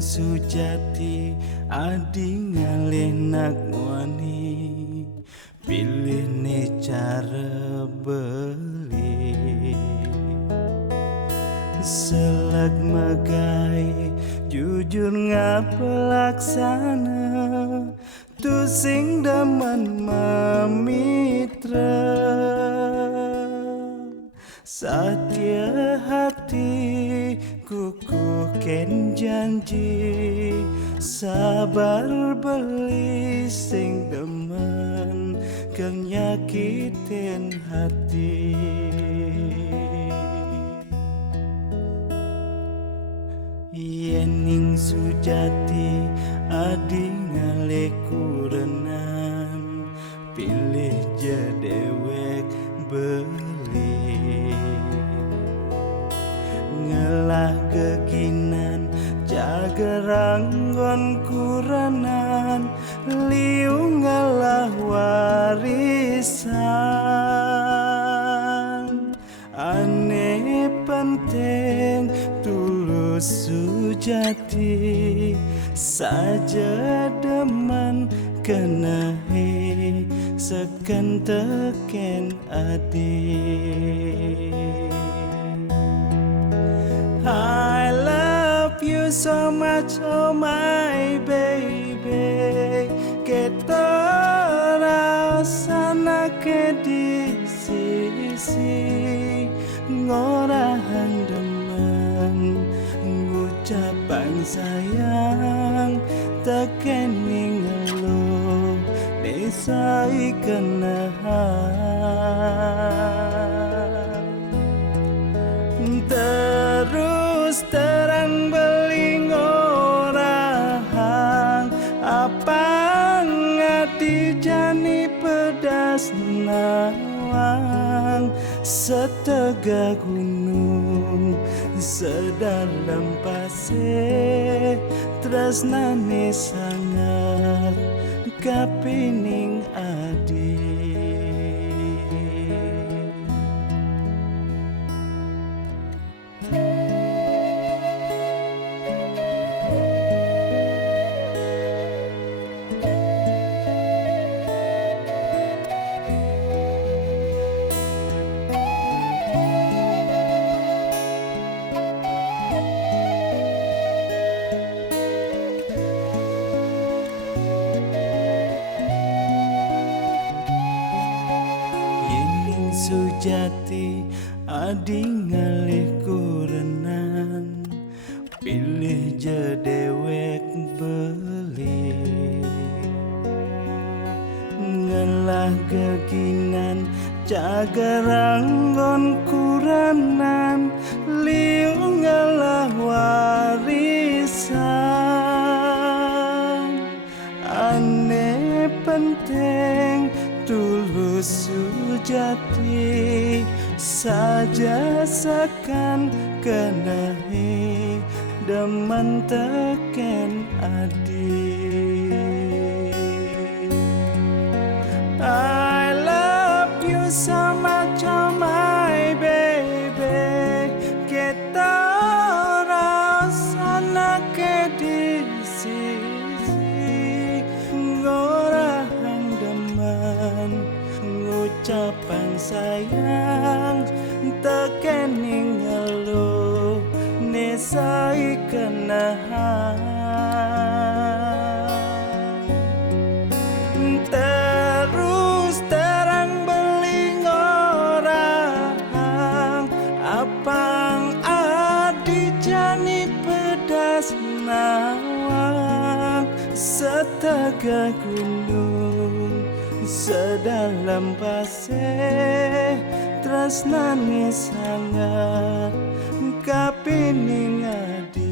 sujati adi ngalih nagwani pilih ne cara beli selak magai jujur ngapelaksana tu sing demen memitra satya hati kukuh ken janji sabar beli sing demen kang nyakitin hati yening sujati adi ngalih kurenan pilih jedewek beli ngelah keginan jaga ranggon kuranan liu ngalah warisan aneh penting tulus sujati saja deman kenahi seken teken adik I love you so much, oh my baby. Kita rasana ke di sisi ngorahang demen ngucapan sayang tekening ngeluh desai kenahan terus terang beling orang apa ngati jani pedas nawang setega gunung sedalam pasir tresnane sangat kapining adik sujati adi ngalih kurenan pilih jedewek beli ngelah keginan jaga ranggon kuranan liu ngalah warisan aneh penting tulus sujati saja sekan kenahi demen teken adik I love you so much oh my baby kita rasana ke di sisi ngorahang demen ngucapan sayang tekening ngeluh nesai kenahan terus terang beling orang apang adi jani pedas nawang setega gunung sedalam pasir tresnane sangat kapining adi